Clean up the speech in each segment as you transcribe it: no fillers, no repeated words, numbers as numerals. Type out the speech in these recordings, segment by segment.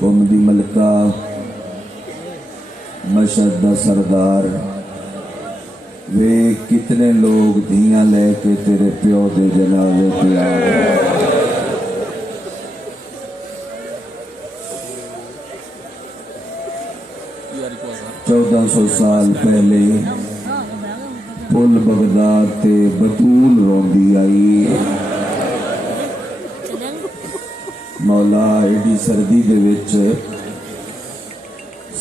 قوم دی ملکہ مشہد دا سردار وے کتنے لوگ دھیاں لے کے تیرے پیو دے جنازے پہ آ گئے۔ 1400 سال پہلے پل بغداد تے بطول روندی آئی، مولا ایڈی سردی دے وچ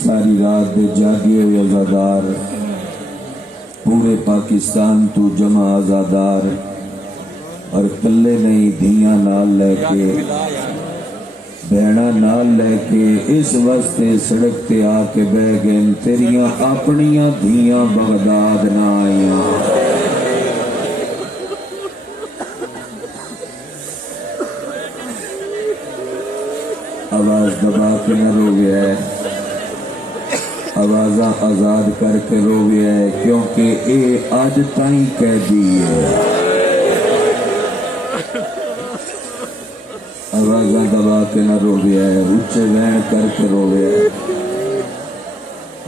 ساری رات دے جاگے ہوئے عزادار پورے پاکستان تو جمع عزادار اور کلے نہیں دھیاں نال لے کے بہنا نال لے کے اس واسطے سڑک تے آ کے بہ گئے تیریاں اپنیاں دھیاں بغداد نہ آئیاں۔ آواز دبا کے نہ روے ہے، آوازاں آزاد کر کے روے ہے، کیونکہ اے آج تائیں قیدی ہے۔ آوازاں دبا کے نہ روے ہے، اچھے وین کر کے روے ہے۔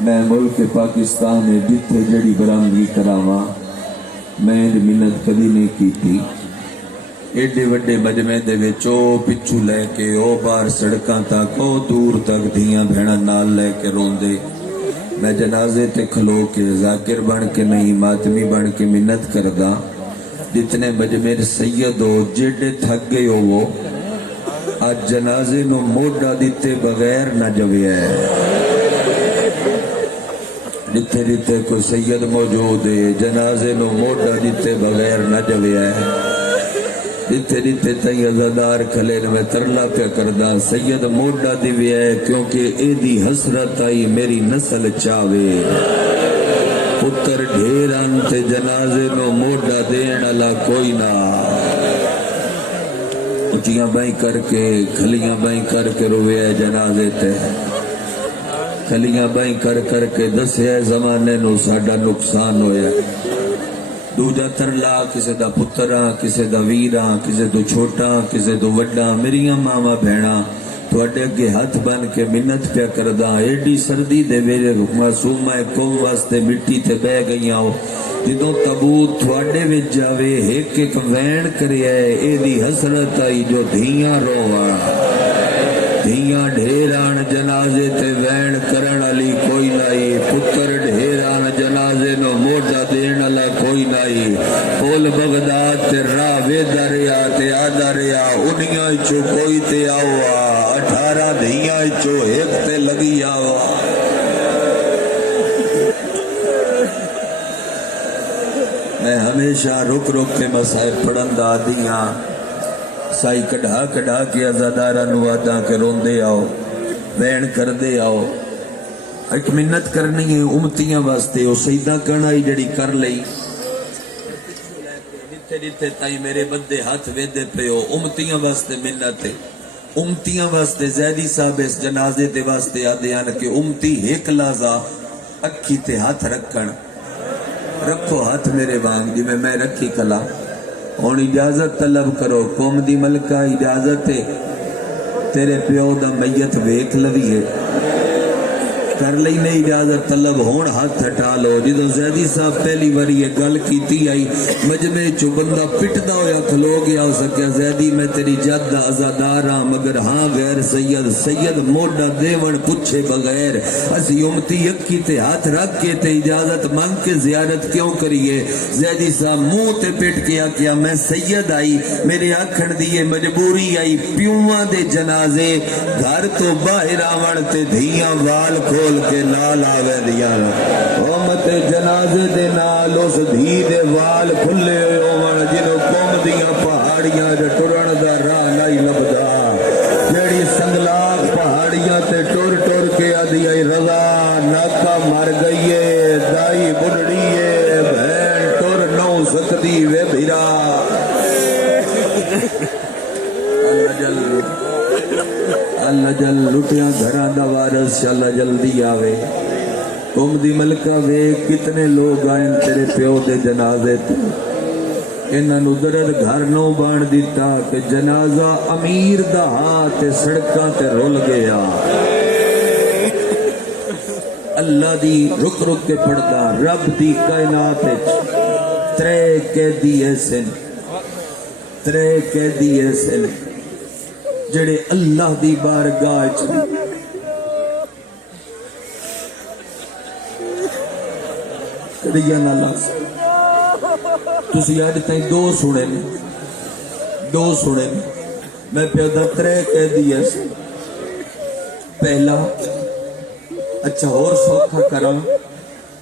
میں ملک پاکستان میں جتھے جڑی برامگی کراواں میں منت کبھی نہیں کیتی۔ ایڈے وڈے مجمع دے وچ او پچھو لے کے او باہر سڑکاں تک او دور تک دھیاں بھیڑاں نال لے کے روندے، میں جنازے تے کھلو کے ذاکر بن کے نہیں ماتمی بن کے منت کردا جتنے مجمع سید ہو جیڈے تھک گئے ہو وہ آج جنازے نو موڈا دیتے بغیر نہ جویا ہے۔ جتھے جتھے کوئی سید موجود ہے جنازے نو موڈا دیتے بغیر نہ جویا ہے۔ جتھے جتھے تئی عزادار کھلے میں ترلا پیا کردا سید موڈا دیویا ہے، کیونکہ اے دی حسرت آئی میری نسل چاوے پتر ڈھیران تے جنازے نو موڈا دین والا کوئی نہ۔ اچھیاں بائیں کر کے کھلیاں بائیں کر کے روے ہے جنازے تے، کھلیاں بائیں کر کر کے دسے زمانے نو ساڈا نقصان ہویا۔ دوجا ترلا کسے دا پتراں کسے دا ویراں کسے تو چھوٹاں کسے تو وڈاں میریاں ماما بہناں تواڈے اگے ہاتھ بن کے منت پیا کردا ایڈی سردی دے ویلے معصومہ قوم واسطے مٹی تے بہ گئیاں ہو جدوں تابوت تواڈے وچ جاوے ایک ایک وین کریا ہے اے دی حسرت آئی جو دھیاں روواں دھیاں ڈھیران جنازے تے وین کرن والی کوئی نہیں، پتر ڈھیران جنازے نو موڈا دین والا کوئی نہیں۔ پل بغداد تے راہ ویدا رہیا تے آدا رہیا انیاں چوں کوئی تے آوا 18 دھیاں چوں ایک تے لگی آوا۔ میں ہمیشہ رک رک کے مسائب پڑھندا دیاں سائی کڑھا کڑھا کے عزادارہ نواداں کے روندے آؤ وین کر دے آؤ۔ ایک منت کرنی ہے امتیاں واسطے او سیدہ کرنائی جڑی کر لئی جتھے جتھے تائی میرے بندے ہاتھ ویدے پہ ہو امتیاں واسطے منت ہے۔ امتیاں واسطے زیدی صاحب اس جنازے دے واسطے آدھے آن کہ امتی ایک لازہ اکھی تے ہاتھ رکھن رکھو ہاتھ میرے وانگ جی میں رکھی کلا اور اجازت طلب کرو قوم دی ملکہ اجازت ہے تیرے پیو دا میت ویکھ لوی ہے کر لئی نے اجازت طلب ہون ہاتھ ہٹا لو۔ جدو زیدی صاحب پہلی باری یہ گل کیتی آئی مجمع چو بندہ پٹدا ہویا کھلو گیا ہو سکیا زیدی میں تیری جد دا عزادار ہاں مگر ہاں غیر سید موڈا دیون پچھے بغیر اسی امتی یکی تے ہاتھ رکھ کے تے اجازت مانگ کے زیارت کیوں کریے۔ زیدی صاحب منہ تے پٹ کیا کیا میں سید آئی میرے آکھن دیئے مجبوری آئی پیواں دے جنازے گھر تو باہر آون تے دھیاں وال کھول کے نال آوے دیاں امت جنازے دے نال اس دھی دے وال کھلے ہوئے جنہوں قوم دیاں پہاڑیاں دے ٹرن دا راہ نہیں لبدا جیڑی سنگلاق پہاڑیاں تے ٹر ٹر کے آدھی رضا ناکا مر گئیے دائی بڑھڑیے بہن ٹر نو سکتی وے بھیرا اللہ جل لٹیاں گھراں دا وارث اللہ جلدی آوے۔ قوم دی ملکہ وے کتنے لوگ آئیں تیرے پیو دے جنازے تے انہاں نو درد گھر نو بان دیتا کہ جنازہ امیر دا ہاتھ سڑکاں تے رول گیا اللہ دی رک رک کے پڑھدا رب دی کائنات وچ ترے قیدی ایسے جڑے اللہ دی بارگاہ وچ کڑیاں نہ لاس تسی اج تائیں دو سنے میں پیدا ترے قیدی ایسے پہلا اچھا اور سوکھا کراں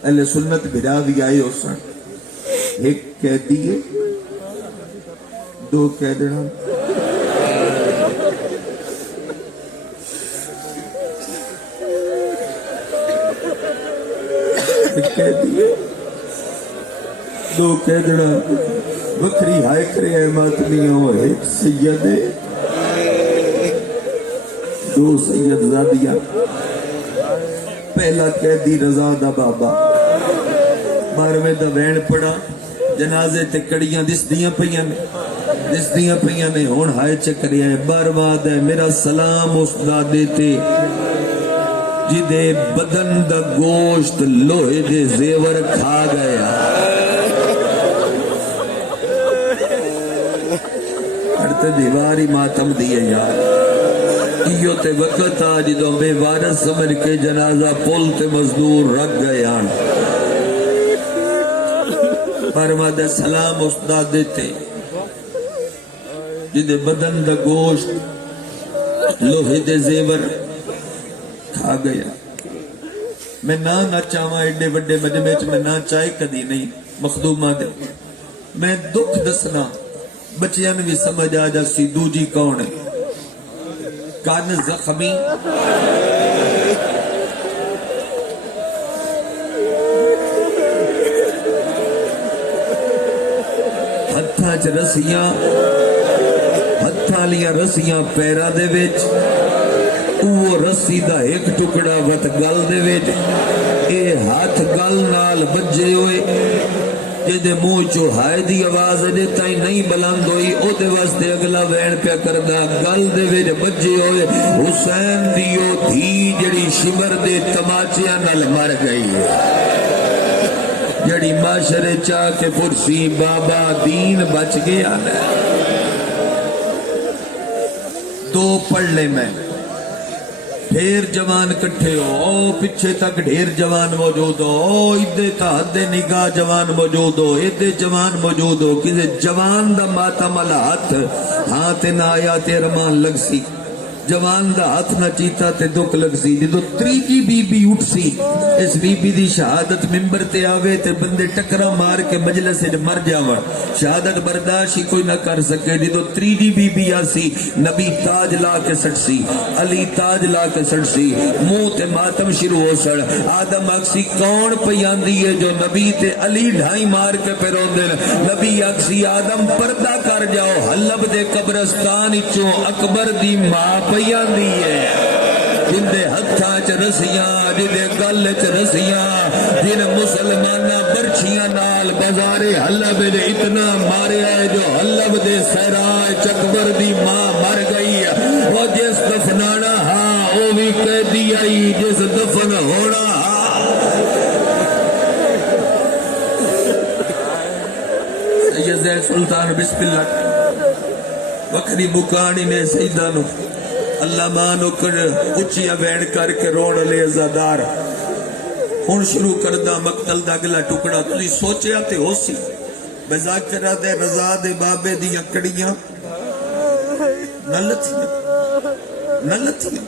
اہل سنت بھرا بھی آئے ہو سن ایک قیدی ہے دو قیدیاں ایک قیدی ہے دو قیدیاں بکری ہائے کرے ماتمیوں ایک سید ہے دو سید زادیاں پہلا قیدی رضا دا بابا 12ویں دا وین پڑا جنازے تے کڑیاں دس دیاں پیاں نے ہون ہائے چکریا ہے 12واں دا میرا سلام اس دادے تے جدے بدن دا گوشت لوہے دے زیور کھا گیا کرتے دیواری ماتم دیئے یار ایو تے وقت آ جدوں بے وارث سمجھ کے جنازہ پل تے مزدور رکھ گئے آن پرماد سلام استاد دیتے جدے بدن دا گوشت لوہے دے زیور کھا گیا میں نہ چاہواں ایڈے وڈے مجمع میں نہ چاہے کدی نہیں مخدومہ دے میں دکھ دسنا بچیاں بھی سمجھ آ جا سی دوجی کون ہے کان زخمی ہتھاں چ رسیاں ہتھاں لیاں رسیاں پیراں دے وچ او رسی دا ایک ٹکڑا وت گل دے وچ اے ہاتھ گل نال بجے ہوئے جدے منہ چو ہائے دی آواز اجے تائیں نہیں بلند ہوئی او دے واسطے اگلا وین پیا کردا گل دے وچ بجے ہوئے حسین دیو دھی جڑی شمر دے تماچیاں نال مر گئی ہے جڑی معاشرے چاہ کے پرسی بابا دین بچ گیا نا دو پڑھ لے میں ڈھیر جوان کٹھے ہو او پیچھے تک ڈھیر جوان موجود ہو او ادھے تا حد نگاہ جوان موجود ہو ادھے جوان موجود ہو کسے جوان دا ماتم علا ہاتھ ہاتھ نہ آیا تے رمان لگ سی جوان دا ہاتھ نہ چیتا تے دکھ لگ سی جدو تریجی بی بی اٹھ سی اس بی بی دی شہادت ممبر تے آوے تے بندے ٹکرا مار کے مجلس سے مر جاوڑ شہادت برداشت ہی کوئی نہ کر سکے جدو تریجی بی بی آسی نبی تاج لا کے سٹ سی علی تاج لا کے سٹ سی منہ تے ماتم شروع ہو سڑ آدم اکسی کون پیاندی ہے جو نبی تے علی ڈھائی مار کے پیرون دے نبی اکسی آدم پردہ کر جاؤ حلب دے قبرستان چوں اکبر دی ماں پیاندی ہے جندے ہتھاں چ رسیاں جندے گل چ رسیاں جن مسلمانہ برچیاں نال بازار حلب دے اتنا ماریا ہے جو حلب دے سہرائے چکبر دی ماں مر گئی ہے وہ جس دفنانا ہاں وہ بھی قیدی آئی جس دفن ہونا ہاں سید زید سلطان بسم اللہ وقتی مکانی نے سیدانو اللہ مانو کر اچھیا بین کر کے روڑ لے ازادار ہون شروع کردہ مقتل دا اگلا ٹکڑا تلی سوچے آتے ہو سی بذاکرہ دے رضا دے بابے دی اکڑیاں نہ لتھیاں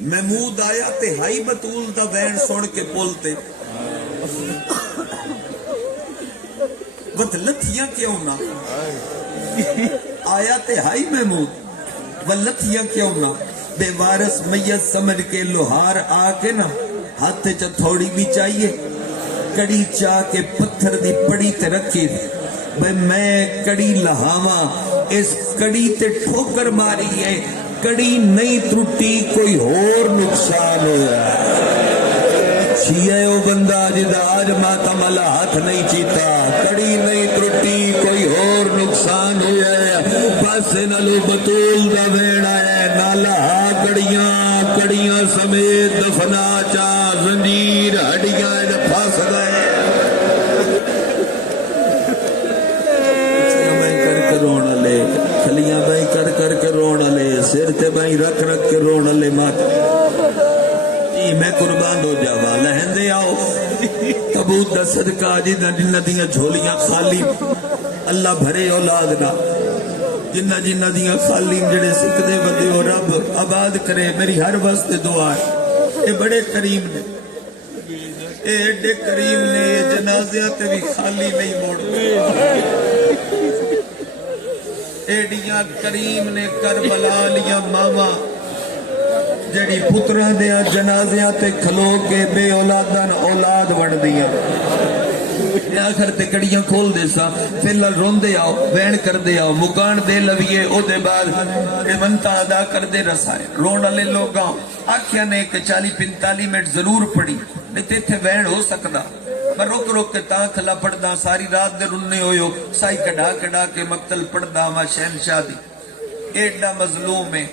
محمود آیا تے ہائی بطول دا بین سوڑ کے پولتے وقت لتھیاں کیوں نہ آیا تے ہائی محمود ولتیاں کیوں نہ بے وارث میت سمجھ کے لوہار آ کے نا ہاتھ چا تھوڑی بھی چاہیے کڑی چاہ کے پتھر دی پڑی تے رکھی بے میں کڑی لہاواں اس کڑی تے ٹھوکر ماری ہے کڑی نہیں ترٹی کوئی اور نقصان ہوا شیعہ او بندہ جدا آج ماتم اللہ ہاتھ نہیں چیتا کڑی نہیں ترٹی کوئی اور نقصان ہویا ہے بس نلو بطول دا ویڑا ہے نالا کڑیاں کڑیاں سمیت دفنا چا زنجیر ہڈیاں پھاس گئے رونا لے کھلیاں بائی کر کے رونا لے سر تے بائی رکھ کے رونا لے مات میں قربان ہو جاوا لہندے آؤ تبوت دا صدقہ جنہ دیاں جھولیاں خالی اللہ بھرے اولاد دا جنہ دیاں خالی جڑے سکھدے بدے ہو رب آباد کرے میری ہر وقت دعا ہے اے بڑے کریم نے اے ایڈے کریم نے جنازیاں تے بھی خالی نہیں موڑ ایڈیاں کریم نے کربلا لیا ماما جڑی پتران دیا جنازیاں تے کھلو کے بے اولادن اولاد بن دیا آخر تے کڑیاں کھول دے سا پھر رون دے آؤ وین کر دے آؤ مکان دے لویے او دے بعد منتا ادا کر دے رسائے رونا لے لوگاں آکھیا نے کہ 40-45 منٹ ضرور پڑی نہیں تے تھے وین ہو سکتا میں روک کے تاں کھلا پڑھدا ساری رات دے رننے ہوئیو سائی کڑا کے مقتل پڑھدا ما شہنشاہ دی ایڈا مظلوم ہے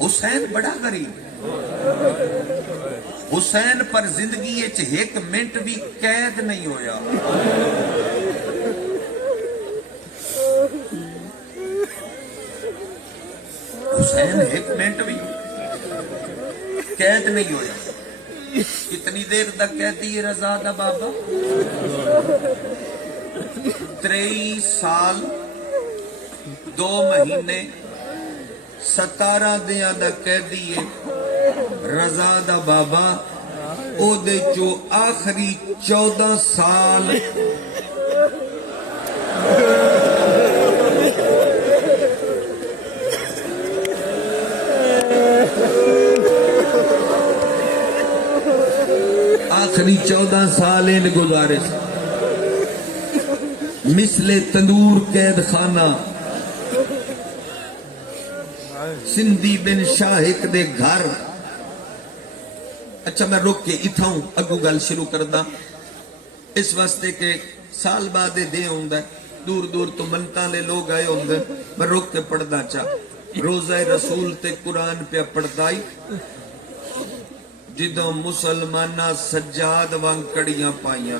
حسین بڑا غریب حسین پر زندگی ایک منٹ بھی قید نہیں ہویا حسین ایک منٹ بھی قید نہیں ہویا کتنی دیر تک کہتی ہے رضا دا بابا 23 سال 2 مہینے 17 دیاں دا قیدی ہے رضا دا بابا او دے جو آخری 14 سال آخری 14 سال ان گزارے مثل تندور قید خانہ سندھی بن شاہک دے گھر اچھا میں رک کے اتھاؤں اگو گل شروع کردہ اس واسطے کہ سال بعد دے ہوں دے دور تو منتاں لے لوگ آئے ہوں دے میں رک کے پڑھدا چاہ روزہ رسول تے قرآن پہ پڑھدائی جدوں مسلمانہ سجاد وانگ کڑیاں پائیاں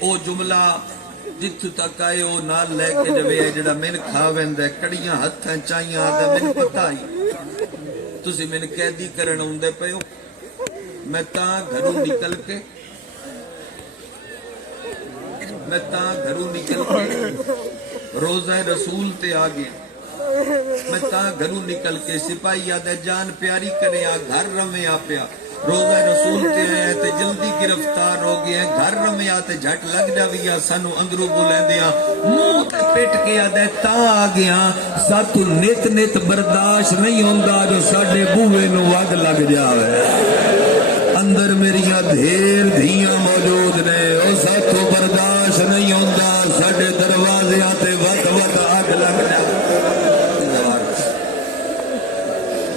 او جملہ جتھو تک آئے او نال لے کے جوے ہے جڑا من کھاویں دے کڑیاں ہتھاں چاہیاں آدھے من پتہ ہی تسی من قیدی کرن ہوں دے پہو میں تاں گھروں نکل کے روزہ رسول تے آگے میں تاں گھروں نکل کے سپاہی آدھے جان پیاری کرے گھر رمے آپیا روزہ رسول تے آئے تے جلدی گرفتار ہو گئے گھر رمے آتے جھٹ لگ جاویا سانو اندروں بولیں دیا منہ تے پیٹ کے آدھے تاں آگیا ساتو نیت برداشت نہیں ہوندہ جو ساڑھے بوئے نو وگ لگ جاوے اندر میریاں دھیر دھیاں موجود نے او ساتو برداشت نہیں ہوندہ ساڑھے دروازے آتے وقت آگ لگ جاوے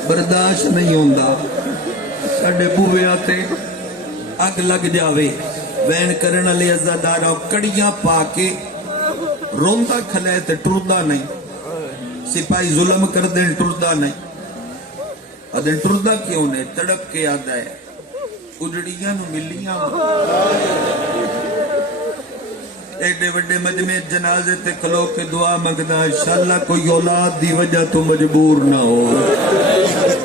برداشت نہیں ہوندہ ساڑھے بوئے آتے اگ لگ جاوے وین کرنا لے عزادارہ کڑیاں پا کے روندہ کھلے تے ٹردہ نہیں سپاہی ظلم کر دیں ٹردہ نہیں ادھے ٹردہ کیوں نے تڑپ کے آدھا ہے اجڑیاں نو ملیاں ایڈے وڈے مجمع جنازے تے کھلو کے دعا مگدہ انشاءاللہ کوئی اولاد دی وجہ تو مجبور نہ ہو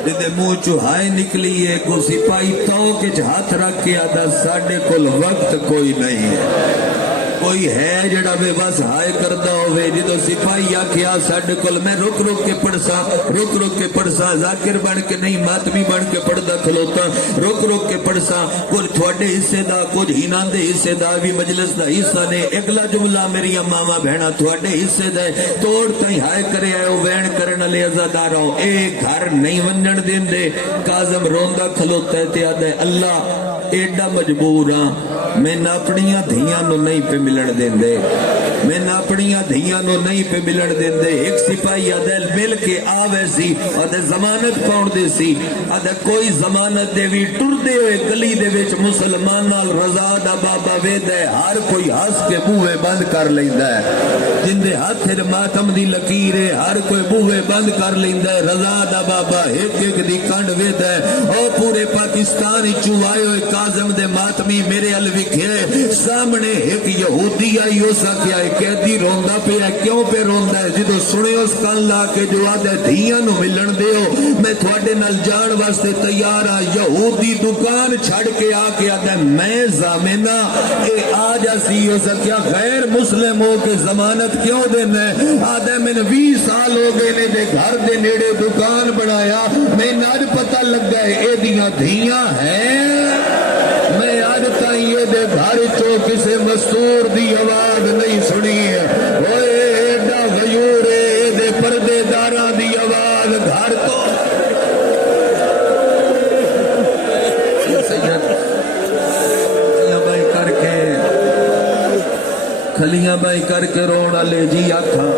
جدے منہ چوہائے نکلی ہے کو سپاہی تو کے ہاتھ رکھ کے آدھا ساڑھے کل وقت کوئی نہیں ہے کوئی ہے جڑا بے بس ہائے کردہ ہوئے جدو سپاہی آکھیا ساڑھے کل میں رک کے پڑھسا ذاکر بن کے نہیں ماتمی بن کے پڑھدا کھلوتا رک کے پڑھسا کچھ تھوڑے حصے دا کچھ ہینان دے حصے دا بھی مجلس دا حصہ نے اگلا جملہ میری ماما بہنا تھوڑے حصے دے توڑ تائیں ہائے کرے آئے ہو وین کرن لے ازاداروں ایک گھر نہیں ونجن دین دے کاظم روندہ کھلوتا ہے تے آدھے اللہ ایڈا مجبور ہاں میں اپنیاں دھیاں نو نہیں پہ ملن دین دے میں اپنی دھیاں نو نہیں پہ ملن دیندے ایک سپاہی دل مل کے آوے سی اور ضمانت پاؤن دے سی کوئی ضمانت دے بھی ٹر دے ہوئے گلی دے وچ مسلمان نال رضا دا بابا وید ہے ہر کوئی ہس کے بوہے بند کر لیندا ہے جن دے ہاتھ ماتم دی لکیر ہے ہر کوئی بوہے بند کر لیندا ہے رضا دا بابا ایک ایک دی کنڈ وید ہے او پورے پاکستان چوائے ہوئے کاظم دے ماتمی میرے ال وکھے سامنے ایک یہودی آئی ہو سکیا ہے قیدی روندا پیا کیوں پہ روندا ہے جدو سنے اس کان لا کے جو آدھے دھیاں نو ملن دیو میں تھوڑے نال جان واسطے تیار ہاں یہودی دکان چھڑ کے آ کے آدھے میں زامنہ اے آج اسی ہو سکیا غیر مسلم ہو کے ضمانت کیوں دینا ہے آدھے میں 20 سال ہو گئے نے دے گھر دے نیڑے دکان بنایا میں ناج پتہ لگ گئے اے دیاں دھیاں ہیں میں آج تائیں یہ دے گھر چو کسے مستور دی آواز نہیں سنی ہے اوے ایڈا غیور اے دے پردے داراں دی آواز گھر تو کھلیاں بائی کر کے رونا لے جی آکھا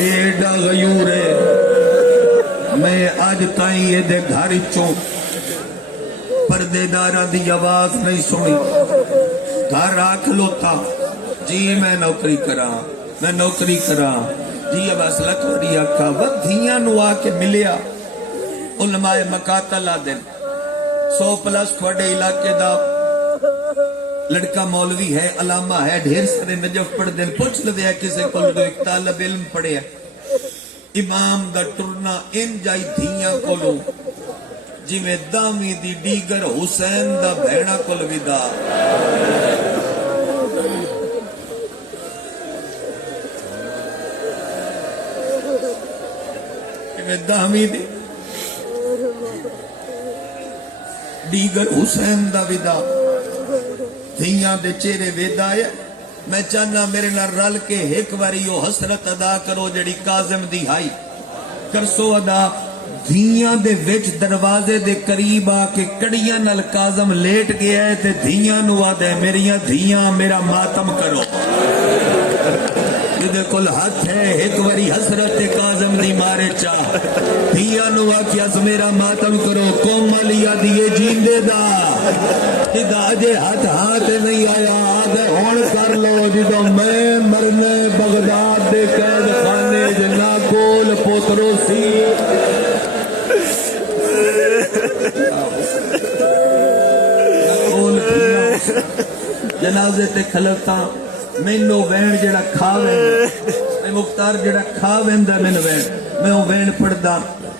ایڈا غیور ہے میں آج تائیں یہ دے گھر چو پردے دارہ دی آواز نہیں سنی گھر آکھ لوتا جی میں نوکری کرا جی اب اسلت وری آکھا ودھیاں نو آکے ملیا علماء مقاتل آدن 100+ تھوڑے علاقے دا لڑکا مولوی ہے علامہ ہے ڈھیر سارے نجف پڑھ دن پوچھ لدے ہے کسے کل دو ایک طالب علم پڑھے ہے امام دا ٹرنا ان جائی دھیاں کولو جی میں دامی دی دیگر حسین دا بھیڑا کل ودا جی میں دامی دی دیگر حسین دا ودا دھیاں دے چہرے ویدا ہے میں چاہنا میرے نال رل کے ایک واری وہ حسرت ادا کرو جڑی کاظم دی ہائی کرسو ادا دھیاں دے وچ دروازے دے قریب آ کے کڑیاں نال کاظم لیٹ گیا ہے تے دھیاں نو آدھے میریاں دھیاں میرا ماتم کرو جدے کل ہاتھ ہے ایک واری حسرت کاظم دی مارے چاہ دھیاں نو آکیا میرا ماتم کرو قوم علیہ دیئے جیندے دا جدہ اجے ہاتھ نہیں آیا آدھے ہون کر لو جدہ میں مرنے بغداد دے قید خانے جنا کول پوترو سی جنازے تے کھلتا مینو وین جڑا کھا وین میں مختار جڑا کھا وین دا مینو وین میں وہ وین پڑھدا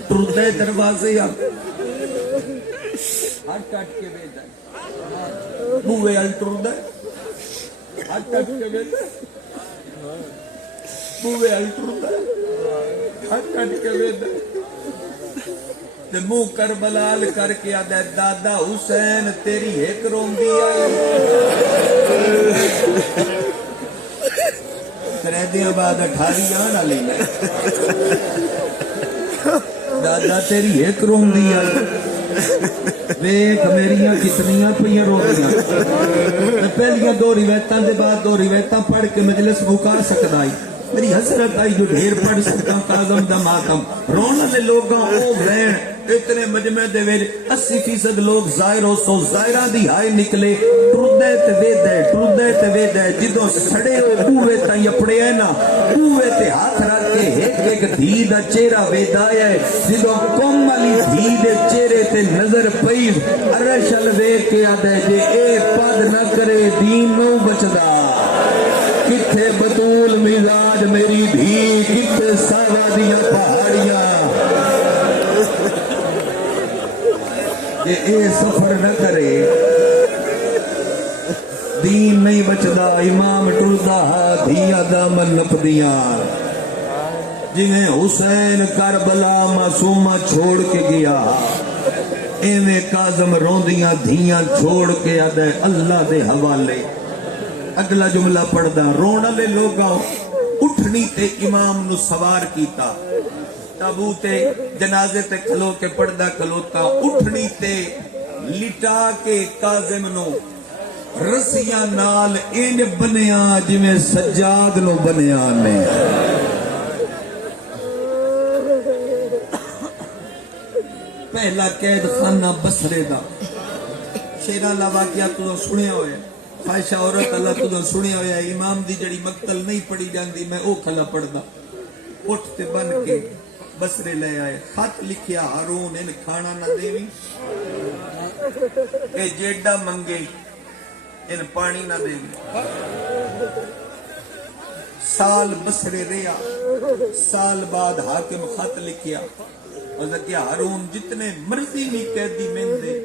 ٹردے دروازے یا ہاتھ کٹ کے وین دا بوے ال ٹردے ہاتھ کٹ کے وین دا بوے ال ٹردے ہاتھ کٹ کے وین دا تے منہ کربلال کر کے آدھے دادا حسین تیری ایک روندی آئی تریدیاں بعد 18 آنا لی دادا تیری ایک روندی آئی ویک میریاں کتنیاں پہیاں روندیاں میں پہلیاں 2 روایتاں دے بعد 2 روایتاں پڑھ کے مجلس مکا سکتا آئی میری حسرت آئی جو ڈھیر پڑھ سکتا کاظم دا ماتم رونا لے لوگاں او وین اتنے مجمع دے ویج 80% لوگ ظاہر ہو سو ظاہران دی ہائی نکلے ٹردے تے ویدے جدوں سڑے ہوئے اوے تائی اپڑے ہیں نا اوے تے ہاتھ رکھ کے ایک دھی دا چہرہ ویدایا ہے جدوں کم علی دھی دے چہرے تے نظر پئیز ارشل ویک کے آدھے جے اے پد نہ کرے دین نو بچدا کتھے بطول مزاج میری دھی کتھے ساوا دیاں پہاڑیاں کہ اے سفر نہ کرے دین نہیں بچدا امام ٹردا دھیا دامن نپدیاں جنہیں حسین کربلا معصومہ چھوڑ کے گیا ایویں کاظم روندیاں دھیاں چھوڑ کے آدھے اللہ دے حوالے اگلا جملہ پڑھدا رونا لے لوگاں اٹھنی تے امام نو سوار کیتا تابوتے جنازے تے کھلو کے پردہ کھلوتا اٹھنی تے لٹا کے کاظم نو رسیاں نال انج بنیا جویں سجاد نو بنیا نے پہلا قید خانہ بصرے دا شیراں دا واقعہ تو سنیا ہوئے خواہشہ عورت اللہ تو سنیا ہویا امام دی جڑی مقتل نہیں پڑھی جاندی میں او کھلا پڑھدا اٹھ تے بن کے بصرے لے آئے خط لکھیا ہارون ان کھانا نہ دیوی اے جیڈا منگے ان پانی نہ دیوی سال بصرے رہا سال بعد حاکم خط لکھیا اور کہ ہارون جتنے مرضی نہیں قیدی میں دے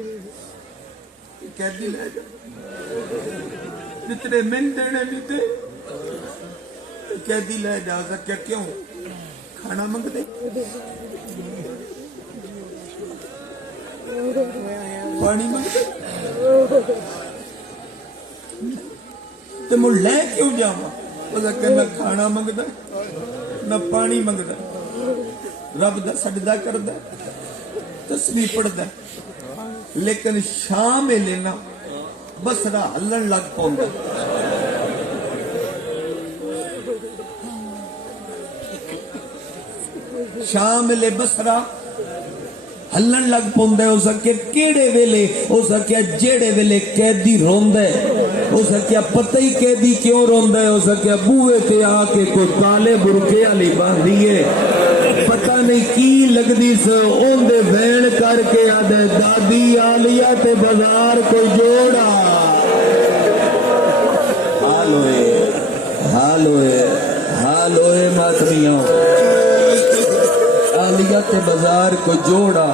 قیدی لے جا جتنے من دینے بھی دے قیدی لے جا کیا کیوں کھانا منگ دے پانی منگ دے تو مجھ لے کیوں جاما کہ نہ کھانا منگ دے نہ پانی منگ دے رب دا سجدہ کر دے تسبیح پڑھ دے لیکن شام لینا بصرہ ہلن لگ پوندا شام لے بصرہ ہلن لگ پوندا ہو سکے کیڑے ویلے ہو سکے جیڑے ویلے قیدی روندا ہے ہو سکے پتہ ہی قیدی کیوں روندا ہے ہو سکے بوئے تے آ کے کوئی کالے برقے والی باندھی ہے پتہ نہیں کی لگدی سو اون دے وین کر کے آدھے دادی آلیا تے بازار کوئی جوڑا حال ہوئے ماتمیاں آلیا تے بازار کوئی جوڑا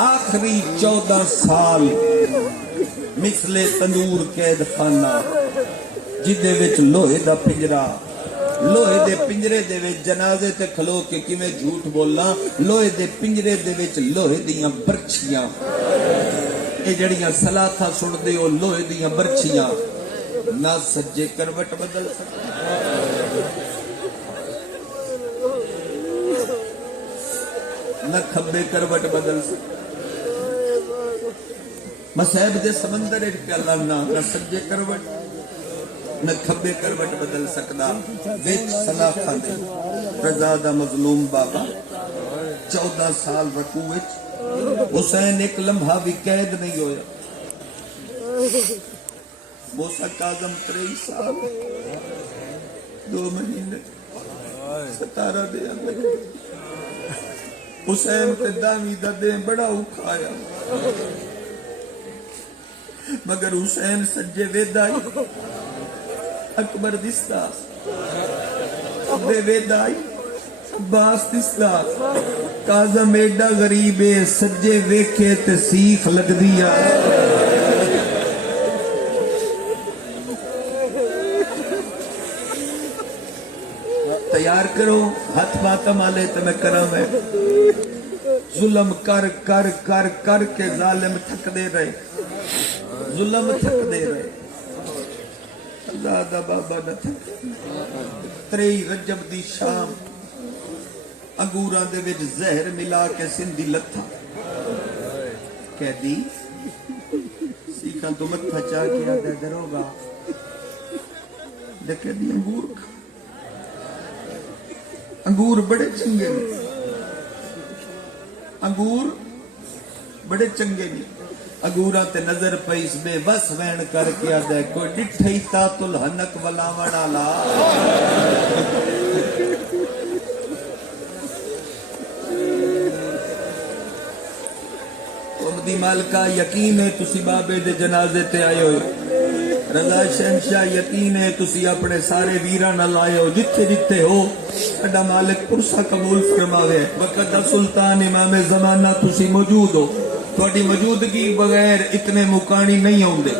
آخری 14 سال مثل تنور قید خانہ جدے وچ لوہے دا پنجرا لوہے دے پنجرے دے وچ جنازے تے کھلو کے کیویں جھوٹ بولنا لوہے دے پنجرے دے وچ لوہے دیاں برچھیاں اے جڑیاں سلاتھا سن دے او لوہے دیاں برچھیاں نہ سجے کروٹ بدل سکتے نہ کھبے کروٹ بدل سکتے مصائب دے سمندر ایک اللہ نہ سجے کروٹ نہ کھبے کروٹ بدل سکتا ویچ سلاخہ دے رضا مظلوم بابا 14 سال رکوع حسین ایک لمحہ بھی قید نہیں ہویا موسیٰ کاظم 23 سال 2 مہینے 17 دے اندر حسین تے دامی دا دے بڑا اکھایا مگر حسین سجے ویدائی اکبر دستاس بے ویدائی باس دستاس کاظم ایڈا غریبے سجے ویکھے تے سیخ لگ دیا تیار کرو ہاتھ ماتم آلے تو میں کرم ہے ظلم کر کر کر کر کے ظالم تھک دے رہے ظلم تھک دے رہے اللہ دا بابا نہ تھک 3 رجب دی شام انگوراں دے وچ زہر ملا کے سندھی لتھا قیدی سیکھاں تو متھا چاہ کے آدھے دروگا دیکھے دی انگور کھا انگور بڑے چنگے نہیں انگور بڑے چنگے نہیں انگوراں تے نظر پیس بے بس وین کر کے آدھے کوئی ڈٹھئی تات الحنک ولا وڑالا امدی مالکہ یقین ہے تسی بابے دے جنازے تے آئے ہوئے رضا شہنشاہ یقین ہے تسی اپنے سارے ویران نہ لائے ہو جتھے جتھے ہو اڈا مالک پرسا قبول فرماوے وقت دا سلطان امام زمانہ تسی موجود ہو تھوڑی موجودگی بغیر اتنے مکانی نہیں ہوں دے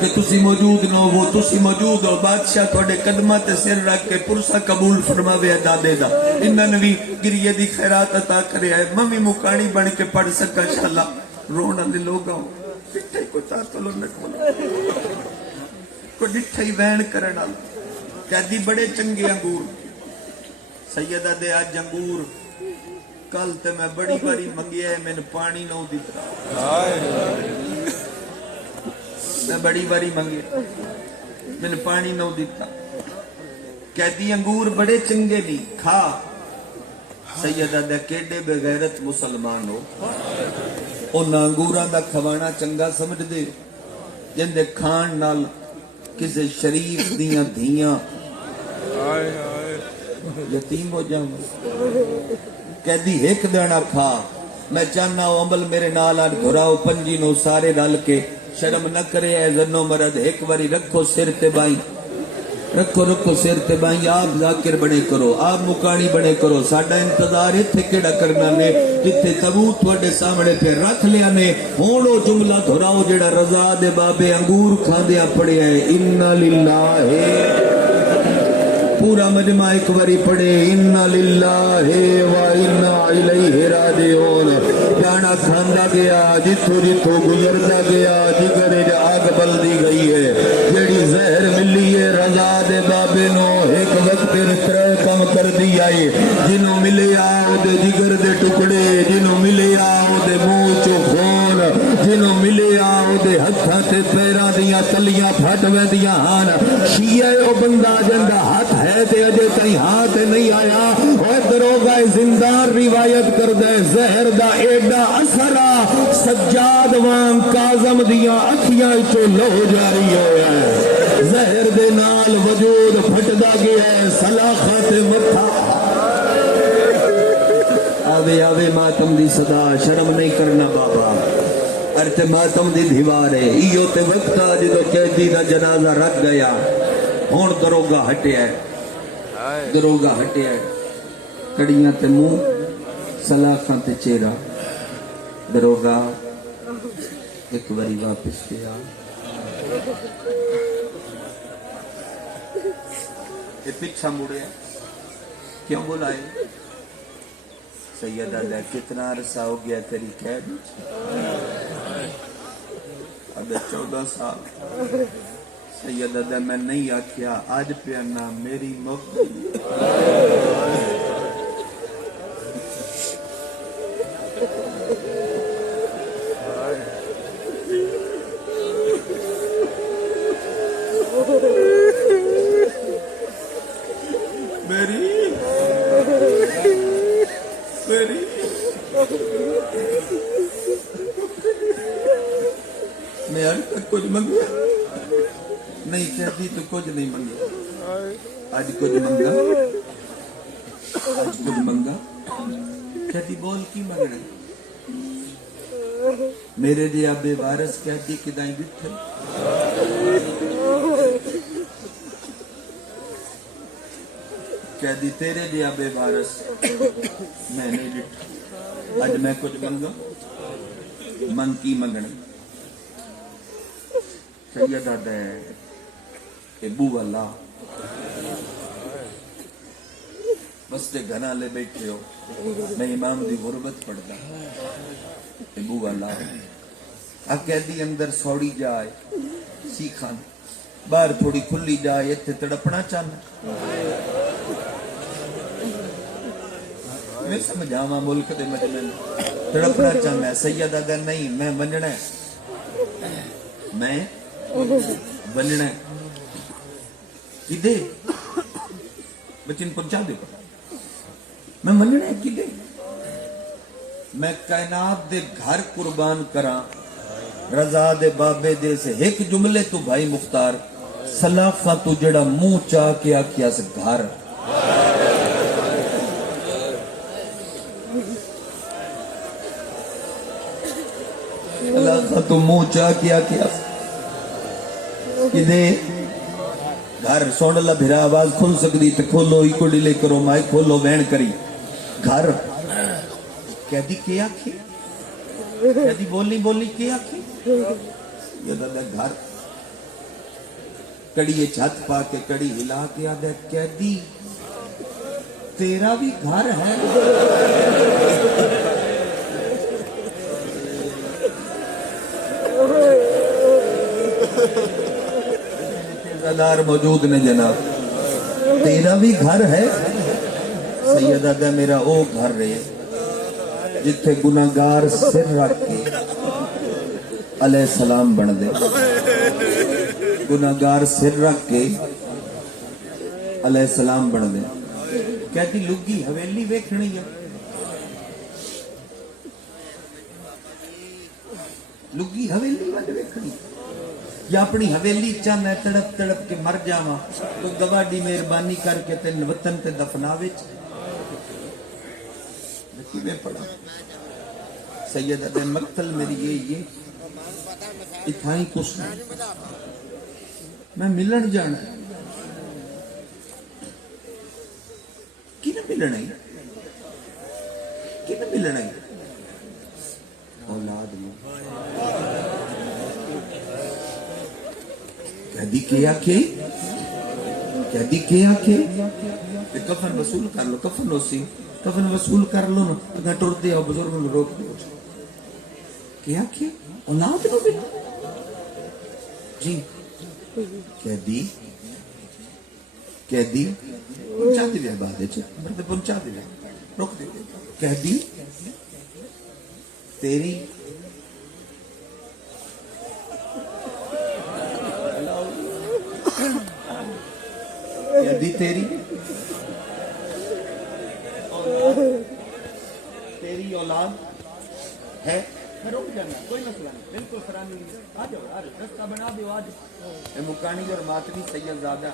کہ تسی موجود نہ ہو وہ تسی موجود ہو بادشاہ تھوڑے قدمات سر رکھ کے پرسا قبول فرماوے ادا دے دا انہاں بھی گریہ دی خیرات عطا کرے آئے ممی مکانی بن کے پڑھ سکا انشاءاللہ رونا دے لوگا ہوں پٹھے کو تاتلو نکولا کو ڈٹھائی وین کرنا قیدی بڑے چنگے انگور سیدہ دے آج انگور کل تے میں بڑی باری منگیا ہے میں نے پانی نہ دیتا میں بڑی باری منگے میں پانی نہ دیتا کہتی انگور بڑے چنگے نہیں کھا سیدہ دے کیڈے بغیرت مسلمان ہو ان انگوراں دا کھوانا چنگا سمجھ دے جن دے کھان نال کسے شریف دیاں دھیاں یتیم ہو جاؤں کہتی ایک دانا کھا میں چاہنا ہوں عمل میرے نال آن گھراؤ پنجی نو سارے رل کے شرم نہ کرے اے زنو مرد ایک باری رکھو سر تے بائی رکھو سر تے بائی آپ ذاکر بنے کرو آپ مکانی بنے کرو ساڈا انتظار اتھے کیڑا کرنا نے جتھے تبوت تواڈے سامنے پہ رکھ لیا نے ہن او جملہ دہراؤ جڑا رضا دے بابے انگور کھاندیاں پڑھیا ہے انا للہ پورا مجمع ایک باری پڑھے انا للہ و انا الیہ راجعون جانا کھاندا گیا جتھوں جتھوں گزردا گیا جگر وچ آگ بلدی گئی ہے جیڑی زہر ملی ہے رضا دے بابے نو ایک وقت ترے کم کر دی آئی جنوں ملیا او دے جگر دے ٹکڑے جنوں ملیا او دے منہ چوں خون جنوں ملیا او دے ہتھاں تے پیراں دیاں تلیاں پھٹ ویندیاں ہن شیعہ او بندہ جندا ہاتھ ہے تے اجے تئی ہاتھ نہیں آیا او دروگا زندار روایت کردے زہر دا ایڈا اثر سجاد وان کاظم دیاں اکھیاں چوں لو جاری ہویا ہے زہر دے نال وجود پھٹدا گیا ہے سلاخت متھا آوے آوے ماتم دی صدا شرم نہیں کرنا بابا ارتے ماتم دی دیوار ہے ایو تے وقت جدو قیدی دا جنازہ رکھ گیا ہون دروگا ہٹیا ہے دروگا ہٹیا ہے کڑیاں تے منہ سلاخاں تے چہرہ دروگا ایک باری واپس کیا یہ پیچھا مڑے کیوں بلائے سیدہ دے کتنا عرصہ ہو گیا تیری قید اب 14 سال سیدہ دے میں نہیں آکھیا آج پیانا میری محبت میں آج تک کچھ منگا نہیں کہتی تو کچھ نہیں منگا آج کچھ منگا آج کچھ منگا کہتی بول کی منگنا میرے جی بے وارث کہتی کدائیں بٹھے کہتی تیرے جی بے وارث میں نہیں بٹھا آج میں کچھ منگا من کی منگنا سیدہ دے ابو اللہ بس تے گھنا لے بیٹھے ہو میں امام دی غربت پڑھتا ابو اللہ قیدی اندر سوڑی جائے سیکھاں باہر تھوڑی کھلی جائے اتھے تڑپنا چاہنا میں سمجھاواں ملک دے مجمع تڑپنا چاہنا ہے سیدہ دے نہیں میں ونجنا ہے میں ونجنا ہے کدے بچن پہنچا دے میں ونجنا ہے کدے میں کائنات دے گھر قربان کرا رضا دے بابے دے سے ایک جملے تو بھائی مختار سلاخہ تو جڑا منہ چاہ کے آکیا سے گھر سلاخہ تو منہ چاہ کے آکیا سے کدے گھر سوڑ اللہ بھیرا آواز کھل سکتی تے کھولو ہی کو ڈیلے کرو مائی کھولو وین کری گھر کہتی کیا آکھی کہتی بولی کیا آکھی یہ دادا گھر کڑی چھت پا کے کڑی ہلا کے آدھا کہتی تیرا بھی گھر ہے دار موجود نے جناب تیرا بھی گھر ہے سیدہ دے میرا او گھر رہے جتھے گناہگار سر رکھ کے علیہ السلام بن دے گناہگار سر رکھ کے علیہ السلام بن دے کہتی لگی حویلی ویکھنی ہے لگی حویلی ویکھنی یا اپنی حویلی چاہنا ہے تڑپ تڑپ کے مر جاواں تو گواڈی مہربانی کر کے تین وطن تے دفناوے میں پڑھا سید ادے مقتل میری یہ اتھائی کچھ نہیں میں ملن جانا کی نہ ملنا ہی اولاد میں کہہ دی کیا کفن وصول کر لو کفن وصول کر لو نا اگر ٹر دے ہو بزرگوں میں روک دے کیا اولاد نو بھی جی کہہ دی پہنچا دی بے بعد مرد پہنچا دی روک دے کہہ دی تیری اولاد ہے میں روک جانا کوئی مسئلہ نہیں بالکل فرانی آ جاؤ رستہ بنا دیو آج اے مکانی اور ماتمی سید زادہ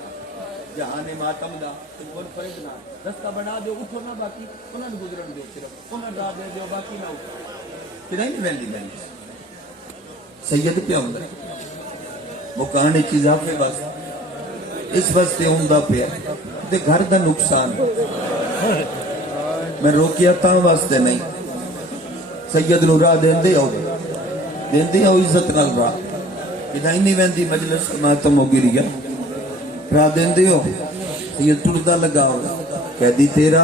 جہان ماتم دا تم فرد نہ رستہ بنا دیو اٹھو نہ باقی انہاں نے گزرن دیو صرف انہاں دا دے دیو باقی نہ اٹھو پھر نہیں ویلی سید پہ ہوں مکانی چیزاں پہ بس اس واسطے ہوندا پیا تے گھر دا نقصان میں روکیا تاں واسطے نہیں سید نو راہ دیندے ہو عزت نال راہ کدائی نہیں ویندی مجلس ماتم ہو گریا راہ دیندے ہو سید ٹردا لگا ہو کہہ دی تیرا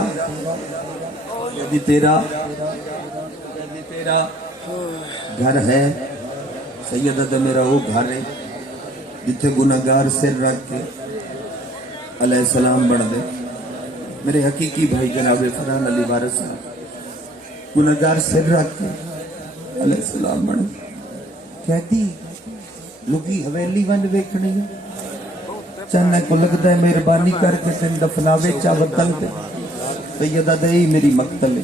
گھر ہے سید دا میرا وہ گھر ہے جتھے گناہگار سر رکھ کے علیہ السلام بن دے میرے حقیقی بھائی جناب فرحان علی وارث صاحب گناہگار سر رکھ کے علیہ السلام بن دے کہتی لگی حویلی ونڈ ویکھنی ہے چاہنے کو لگتا ہے مہربانی کر کے تین دفناوے چاہ وطن تے سیدہ دے میری مقتل ہے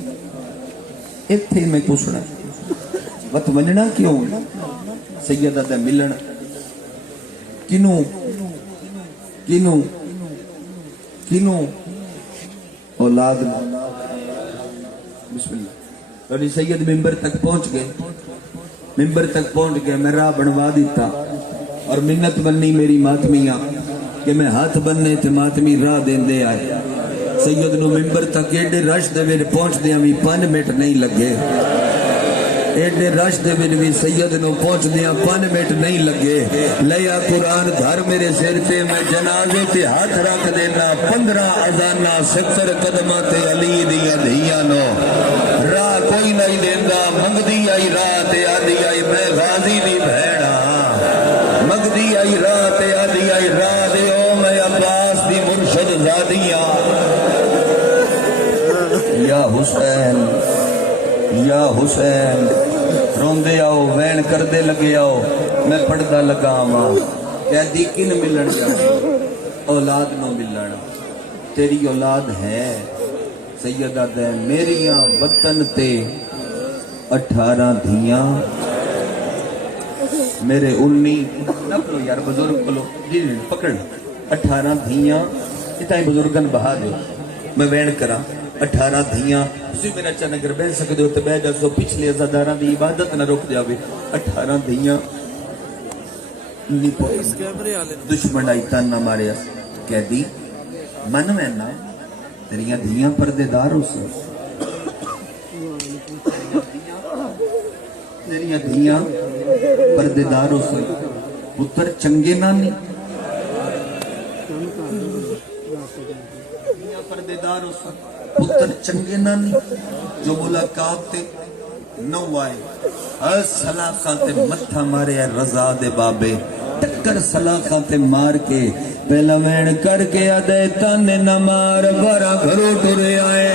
اتھے میں پوچھنا وقت مننا کیوں سیدہ دے ملن کنوں اولاد بسم اللہ اور سید ممبر تک پہنچ گئے میں راہ بنوا دیتا اور منت بننی میری ماتمیاں کہ میں ہاتھ بننے تھے ماتمی راہ دین دے آئے سید نو ممبر تک ایڈے رش دے ویل پہنچ دے ہمیں 5 منٹ نہیں لگے ایڈے رش دے ویل بھی سید نو پہنچ دے 5 منٹ نہیں لگے لیا قرآن گھر میرے سر پہ میں جنازے تے ہاتھ رکھ دینا 15 اذانہ 70 قدمہ تے علی دیا دھیاں نو راہ کوئی نہیں دیندہ منگدی آئی راہ تے آدھی آئی میں غازی نہیں بھیڑا مگدی آئی راہ تے آدھی آئی راہ دے او میں عباس دی مرشد زادیاں یا حسین روندے آؤ وین کردے لگے آؤ میں پڑھدا لگا ماں کہہ دی کن ملن جانے اولاد نو ملن تیری اولاد ہے سیدہ دے میریاں وطن تے 18 دھیاں میرے 19 نکلو یار بزرگ کلو جی پکڑ 18 دھیاں اتائی بزرگن بہا دے میں وین کرا 18 دھیاں تسی میرا چاہ نگر بہن سکتے ہو تو بہ جا سو پچھلے ازاداراں دی عبادت نہ رک جاوے 18 دھیاں دشمن آئی تن نہ مارے کہہ دی من میں نا تیریاں دھیاں پردے دار ہو سو تیریاں دھیاں پردے دار ہو سو پتر چنگے نانی دھیاں پردے دار ہو سو پتر چنگے نانی جو ملاقات تے نو آئے ہر سلاخاں تے متھا مارے رضا دے بابے ٹکر سلاخاں تے مار کے پہلا وین کر کے آدھے تانے نہ مار بارا گھروں ٹورے آئے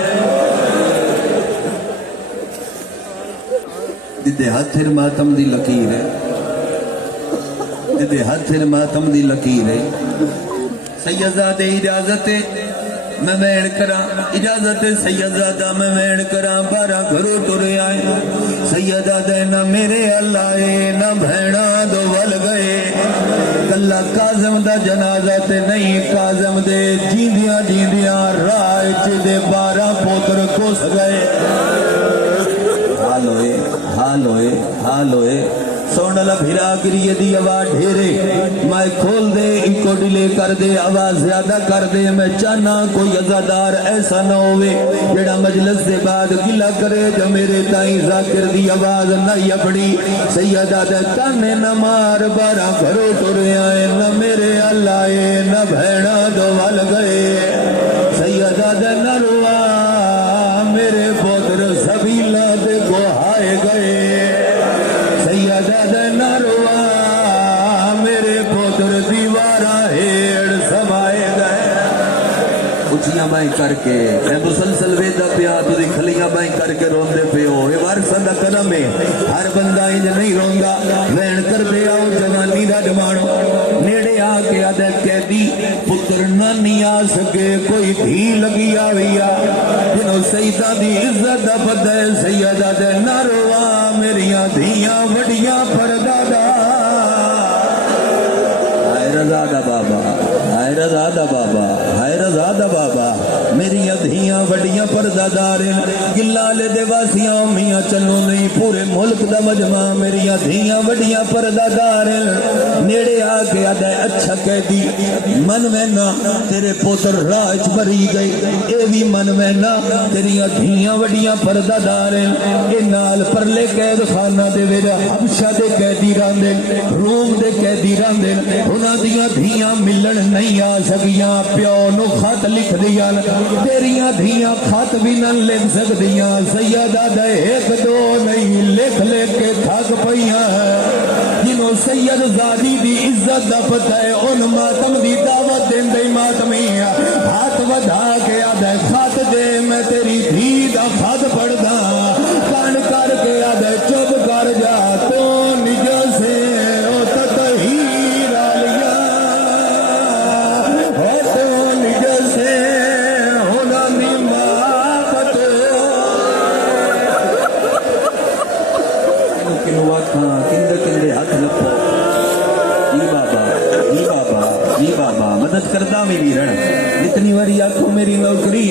دیدے ہاتھر ماتم دی لکیر ہے دے ہاتھ ماتم دی لکیر ہے سیدزادے اجازت میں وین کرا اجازت سیدزادہ میں وین کرا بارہ گھروں ٹرے آئے سیدزادہ نہ میرے اللہ نہ بھیڑا دو ول گئے کلا کاظم دا جنازہ تے نہیں کاظم دے جیندیاں جیندیاں رائچ دے بارہ پوتر کوس گئے حال ہوئے سونڈلا بھیرا گریے دی آواز ڈھیرے میں کھول دے ایکو ڈیلے کر دے آواز زیادہ کر دے میں چاہنا کوئی عزادار ایسا نہ ہوئے جڑا مجلس دے بعد گلا کرے جو میرے تائیں ذاکر دی آواز نہ یبڑی سیدہ دے کانے نہ مار بارہ گھروں ٹرے آئے نہ میرے اللہ نہ بھیڑا دو وال گئے سیدہ دے نہ روا میرے پوتر سبیلہ دے گوہائے گئے سیدہ دے نہ روا میرے پوتر دیوارہ ہیڑ سمائے گئے اچھیاں بائیں کر کے میں مسلسل ویدہ پیا تو دی کھلیاں بائیں کر کے رون دے پہ ہو یہ وارثہ دا کرم ہے ہر بندہ انج نہیں رون گا وین کر دے آؤ جوانی دا جمانو نیڑے آ کے آدھے قیدی پتر نہ نہیں آ سکے کوئی بھی لگی آویا جنہوں سیدہ دی عزت دا پتہ ہے سیدہ دے نہ روا میریاں دھیاں وڈیاں پردادا ہائے رضا بابا ہائے رضا بابا ہائے رضا بابا میری ادھیاں وڈیاں پردادار گلالے دے واسیاں میاں چلو نہیں پورے ملک دا مجمع میری ادھیاں وڈیاں پردادار نیڑے آ کے آدھے اچھا قیدی من میں نہ تیرے پوتر راج بری گئی اے بھی من میں نہ تیری ادھیاں وڈیاں پردادار اے نال پرلے قید خانہ دے ویرا حبشہ دے قیدی راندے روم دے قیدی راندے انہاں دیاں دھیاں ملن نہیں آ سکیاں پیو نو خط لکھ دیا تیریاں دھیاں خط بھی نہ لکھ سکدیاں سیدہ دے ایک دو نہیں لکھ لے کے تھک پئیاں جنہوں سید زادی دی عزت دا پتہ ہے ان ماتم دی دعوت دین دے ماتمیاں ہاتھ ودا کے آدھے خط دے میں تیری دھی دا خط پڑھ دا کان کر کے آدھے چپ کر جا تو نجا سے او تطہیر آلیا او تو نجا سے ہونا نماقت کنو آکھاں کندے ہاتھ لپو جی بابا مدد کردہ میری رن اتنی وری آنکھوں میری نوکری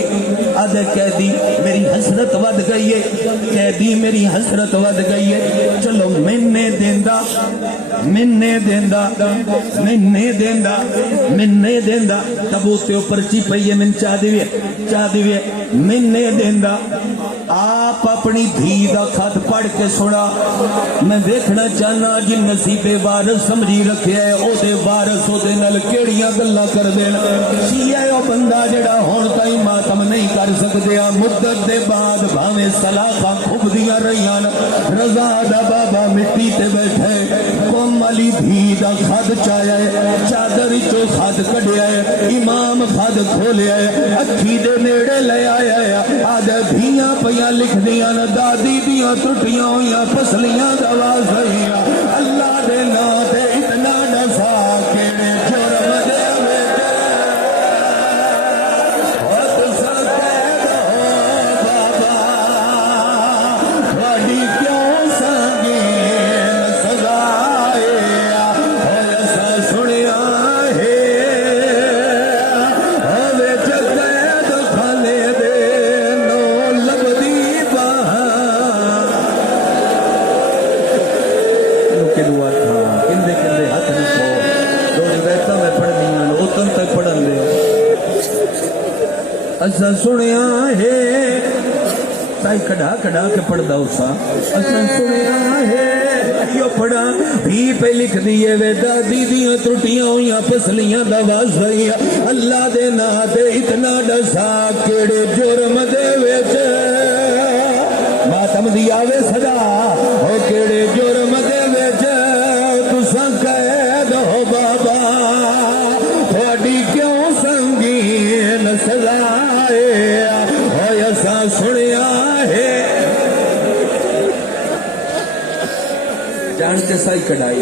آدھے قیدی میری حسرت ود گئی ہے قیدی میری حسرت ود گئی ہے چلو مننے دیندہ تبوتے اوپر چی پئیے من چاہ دیوے مننے دیندہ آپ اپنی دھی دا خط پڑھ کے سنا میں دیکھنا چاہنا جن نصیب وارث سمجھی رکھے ہے او دے وارث او دے نل کیڑیاں گلاں کر دین شیعہ او بندہ جڑا ہن تائیں ماتم نہیں کر سکدیا مدت دے بعد بھاویں سلاخاں کھب دیاں رہیاں رضا دا بابا مٹی تے بیٹھے قوم علی دھی دا خط چایا ہے چادر وچوں خط کڈیا ہے امام خط کھولیا ہے اکھی دے نیڑے لے آیا ہے آدھے دھیاں پیاں لکھ دیاں دادی دیاں ٹوٹیاں ہویاں پسلیاں دوا سہیاں اللہ دے نام تے اتنا ڈسا کیڑے جرم دے اسا سنیا ہے تائی کڑا کے پڑھ دا اسا اسا سنیا ہے یو پڑھا بھی پہ لکھ دیئے وے دادی دیاں ترٹیاں ہویاں پسلیاں دا سہیاں اللہ دے نا دے اتنا ڈسا کیڑے جرم دے وچ ماتم دی آوے صدا او کیڑے جرم دے وچ تساں قید ہو بابا تھوڑی کیوں سنگین سزا سنیا ہے جان کے سائی کڑائی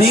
2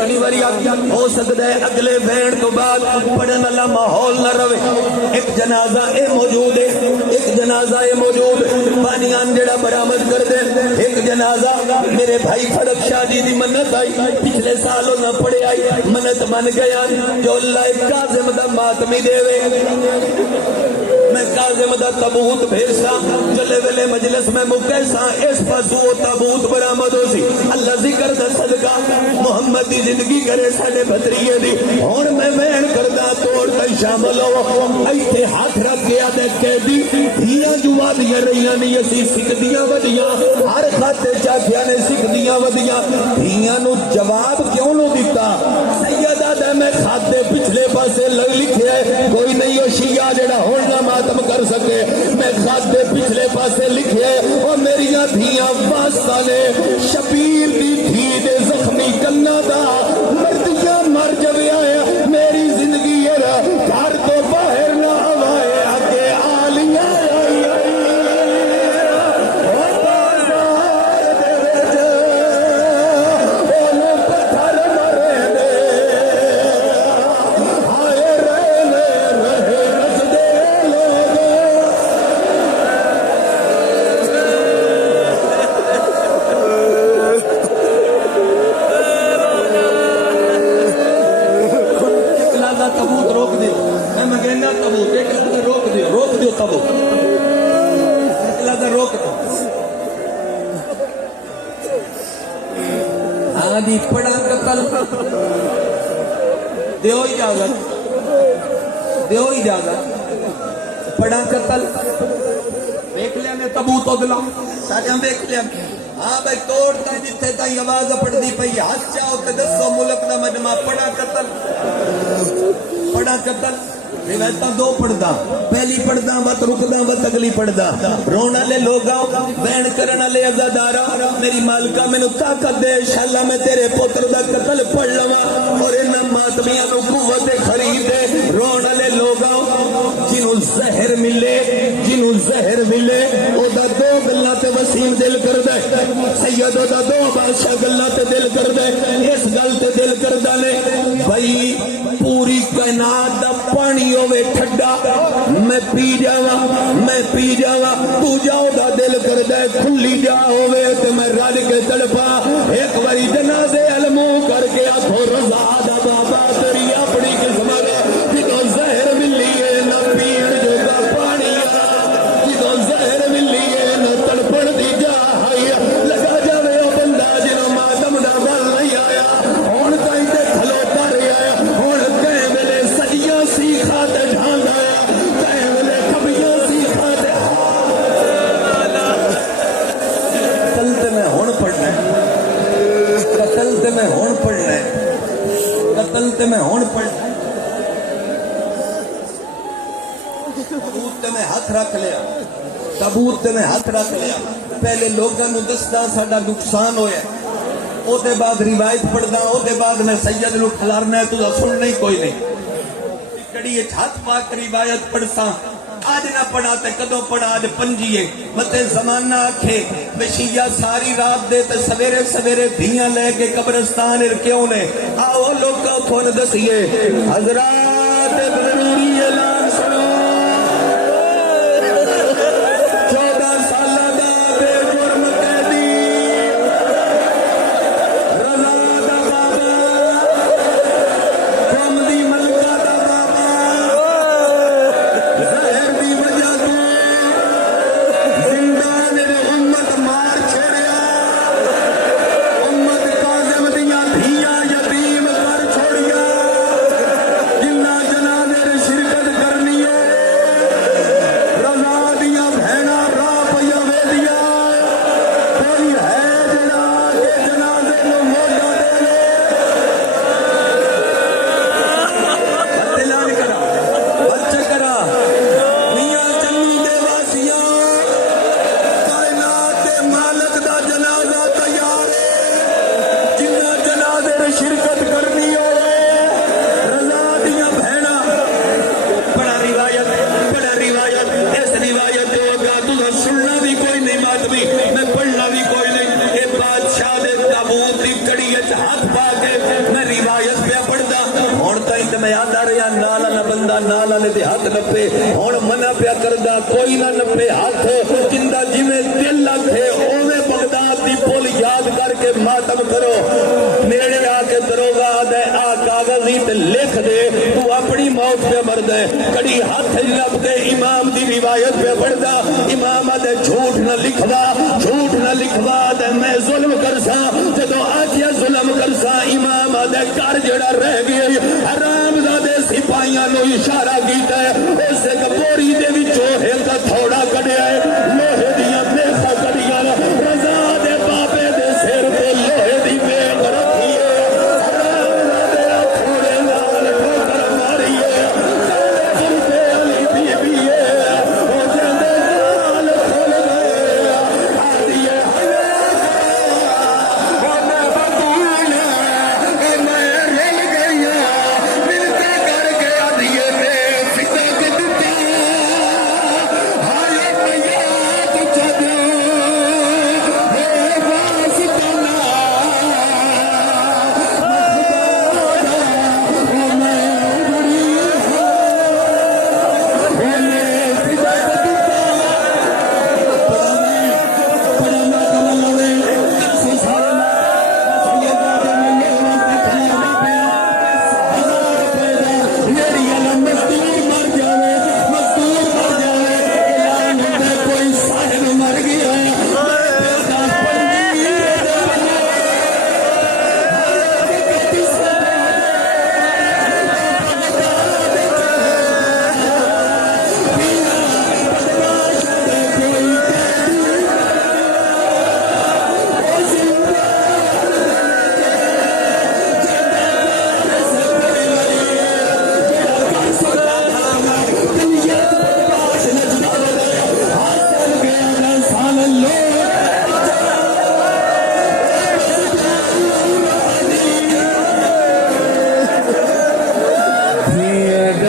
پچھلی باری ہو سکتا ہے اگلے بہن تو بعد پڑھن والا ماحول نہ رہے. ایک جنازہ اے موجود ہے, ایک جنازہ اے موجود بانیان جڑا برآمد کر دے. ایک جنازہ میرے بھائی فرق شاہ جی دی منت آئی, پچھلے سالوں نہ پڑے آئی, منت من گیا جو اللہ کاظم دا ماتمی دے وے. میں کاظم دا تابوت بھیجتا جلے ویلے مجلس میں مکیسا اس پاسو تابوت برآمد ہو سی. اللہ ذکر دا صدقہ محمد دی زندگی کرے ساڈے بھتریے دی. ہن میں وین کردا توڑ تے شامل ہو ایتھے ہاتھ رکھ کے آدے قیدی دھیاں جو وادیاں رہیاں نہیں اسی سکھدیاں ودیاں ہر خاتے چاکھیاں نے سکھدیاں ودیاں دھیاں نو جواب کیوں نو دیتا. سیدہ دے میں خاتے پچھلے پاسے لکھے کوئی نہیں ہو شیعہ جڑا ہون نہ ماتم کر سکے. میں خاتے پچھلے پاسے لکھے اور میریاں دھیاں واسطہ نے شبیر دی دھی دے زخمی کنا دا مردیاں مر جویا ہے. میری زندگی گھر تو باہر نہ آوائے آگے آلیاں پڑا قتل دیو اجازت, دیو اجازت پڑا قتل دیکھ لیا نے تبوت ادلا سارے دیکھ لیا. ہاں بھائی توڑ تا جتھے تائی آواز پڑھدی پئی ہاتھ چاہو تے دسو ملک دا مجمع پڑا قتل, پڑا قتل. روایتاں دو پڑھدا, پہلی پڑھدا وقت رکدا وقت اگلی پڑھدا. رون والے لوگاں بہن کرن والے عزاداراں میری مالکہ مینوں طاقت دے انشاءاللہ میں تیرے پتر دا قتل پڑھ لواں اور انہاں ماتمیاں نوں قوت خرید دے. رون والے لوگاں جنوں زہر ملے, جنوں زہر ملے او دا دو گلاں تے وسیم دل کردا ہے. سید او دا دو بادشاہ گلاں تے دل کردا ہے. اس گل تے دل کردا نے بھائی پوری کائنات دا پانی ہوے ٹھڈا میں پی جاواں, میں پی جاواں, تو جاؤ دا دل کردا ہے کھلی جا ہوے تے میں رل کے تڑپا. ایک واری جنازے علمو کر کے آکھو رضا دا بابا تیری اپنی قسمت جدوں زہر ملی ہے نہ پین جو دا پانی, جدوں زہر ملی ہے نہ تڑپن دی جا لگا جاوے او بندہ جنوں ماتم دا ول نہیں آیا ہن تائیں تے کھلوتا رہیا ہن کہے ویلے سجیاں سیکھا تے ڈھانگا کہے ویلے کھبیاں سیکھا تے قتل تے میں ہن پڑھنا ہے, قتل تے میں ہن پڑھنا ہے, قتل تے میں ہن پڑھنا ہے. تابوت تے میں ہاتھ رکھ لیا, تابوت تے میں ہاتھ رکھ لیا. پہلے لوگاں نوں دسدا ساڈا نقصان ہویا, او دے بعد روایت پڑھدا, او دے بعد میں سید نوں کھلارنا ہے تو سننا ہی کوئی نہیں. کڑی ہاتھ پا کے روایت پڑھساں آج نہ پڑھا تے کدوں پڑھا آج پنجیے متے زمانہ آکھے بشیہ ساری رات دے تے سویرے سویرے دھیاں لے کے قبرستان کیوں نے. آؤ لوگوں کو دسیے حضرات ضروری اعلان سنو. 14 سالہ دا بے جرم قیدی رضا دا بابا قوم دی ملکہ دا بابا زہر دی وجہ تو زندان دے امت مار چھڑیا, امت کاظم دیاں دھیاں یتیم کر چھوڑیا. جنہ نال والا بندہ نال والے دے ہاتھ نپے ہن منع پیا کردا کوئی نہ نپے ہاتھ جندا جویں دل لگے اوویں بغداد دی پل یاد کر کے ماتم کرو نیڑے آ کے دروگا دے آ کاغذ تے لکھ دے تو اپنی موت پہ مرد ہے کڑی ہاتھ لب کے امام دی روایت پہ پڑھدا امام دے جھوٹ نہ لکھوا دے میں ظلم کرسا جدو آجیا ظلم کرسا امام دے گھر جڑا رہ گئی حرام زادے سپاہیاں نو اشارہ کیتا ہے اس بوری دے وچوں ایک تھوڑا کڈیا ہے